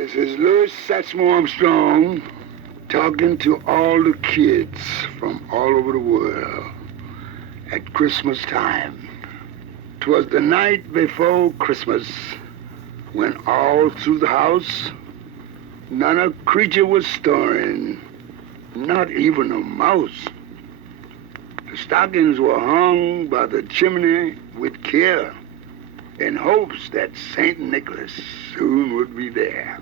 This is Louis Armstrong talking to all the kids from all over the world at Christmas time. 'Twas the night before Christmas when all through the house not a creature was stirring, not even a mouse. The stockings were hung by the chimney with care, in hopes that St. Nicholas soon would be there.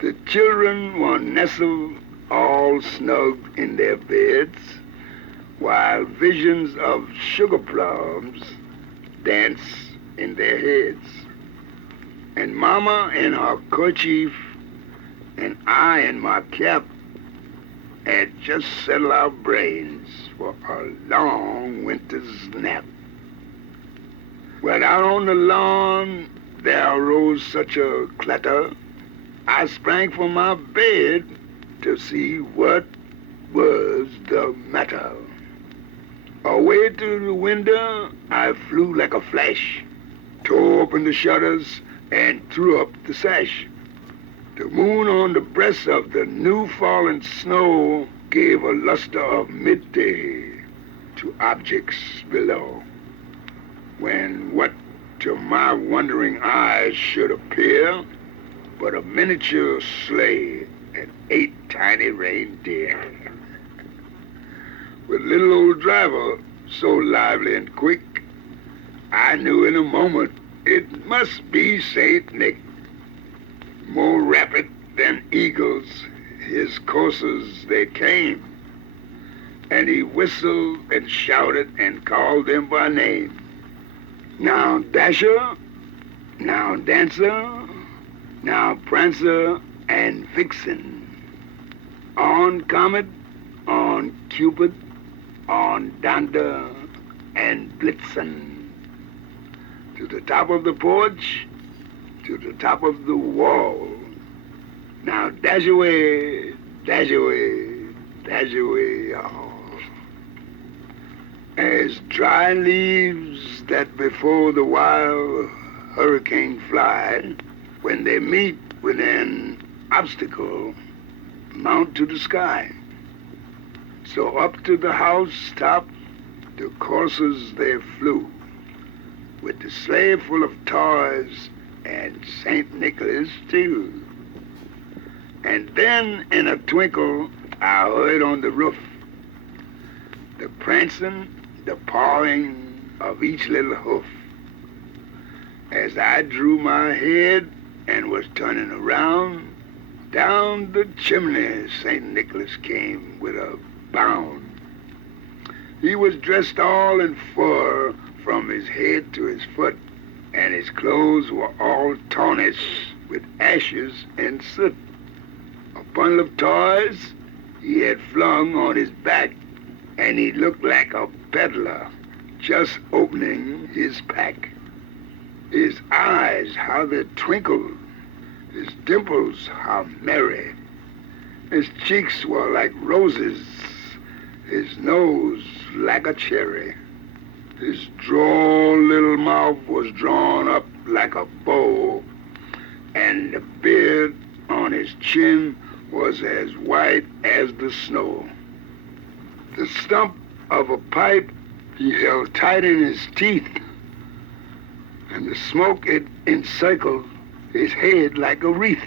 The children were nestled all snug in their beds, while visions of sugar plums danced in their heads. And Mama in her kerchief and I in my cap had just settled our brains for a long winter's nap. Well, out on the lawn there arose such a clatter, I sprang from my bed to see what was the matter. Away to the window I flew like a flash, tore open the shutters and threw up the sash. The moon on the breast of the new fallen snow gave a luster of midday to objects below, when what to my wondering eyes should appear but a miniature sleigh and 8 tiny reindeer, with little old driver so lively and quick, I knew in a moment it must be Saint Nick. More rapid than eagles, his coursers they came, and he whistled and shouted and called them by name. Now Dasher, now Dancer, now Prancer and Vixen, on Comet, on Cupid, on Donder and Blitzen, to the top of the porch, to the top of the wall. Now dash away, dash away, dash away all. As dry leaves that before the wild hurricane fly, when they meet with an obstacle, mount to the sky. So up to the house top the coursers they flew, with the sleigh full of toys and St. Nicholas too. And then in a twinkle I heard on the roof the prancing, the pawing of each little hoof. As I drew my head and was turning around, down the chimney St. Nicholas came with a bound. He was dressed all in fur from his head to his foot, and his clothes were all tarnished with ashes and soot. A bundle of toys he had flung on his back, and he looked like a peddler just opening his pack. His eyes, how they twinkled, his dimples, how merry. His cheeks were like roses, his nose like a cherry. His droll little mouth was drawn up like a bow, and the beard on his chin was as white as the snow. The stump of a pipe he held tight in his teeth, and the smoke it encircled his head like a wreath.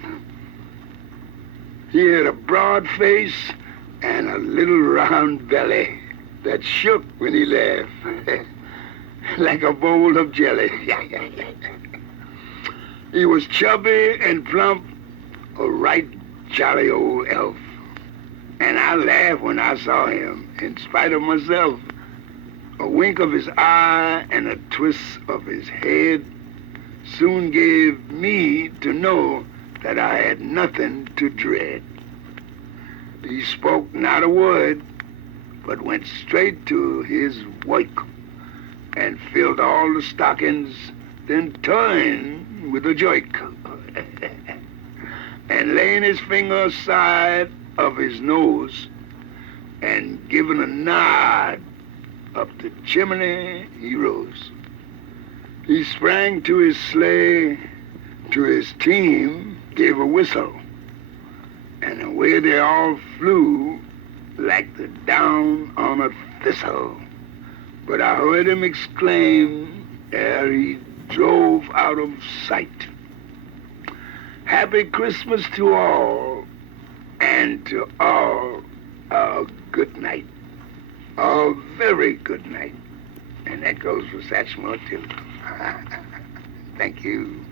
He had a broad face and a little round belly that shook when he laughed, like a bowl of jelly. He was chubby and plump, a right jolly old elf. And I laughed when I saw him, in spite of myself. A wink of his eye and a twist of his head soon gave me to know that I had nothing to dread. He spoke not a word, but went straight to his work and filled all the stockings, then turned with a jerk. And laying his finger aside of his nose and giving a nod up the chimney, he rose. He sprang to his sleigh, to his team, gave a whistle, and away they all flew like the down on a thistle. But I heard him exclaim ere he drove out of sight, "Happy Christmas to all, and to all a good night, a very good night." And that goes for Satchmo too. Thank you.